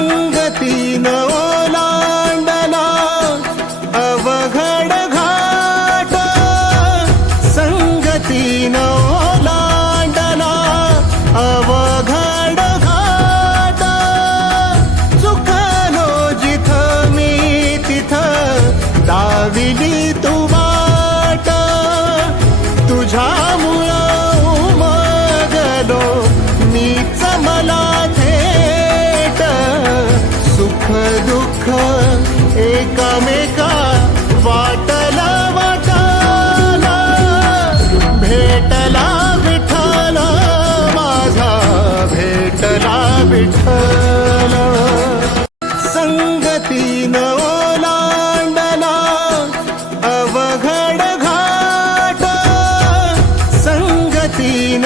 संगतीन ओलांडला अवघड घाट. संगतीन ओलांडला अवघड घाट. चुकलो जिथ मी तिथ दाविली तू वाट. तुझ्यामुळं उमगलो मी मला सुख दुःख एकामेका वाटला वाटला भेटला विठ्ठला माझा भेटला विठ्ठला. संगतीन ओलांडला अवघड घाट. संगतीन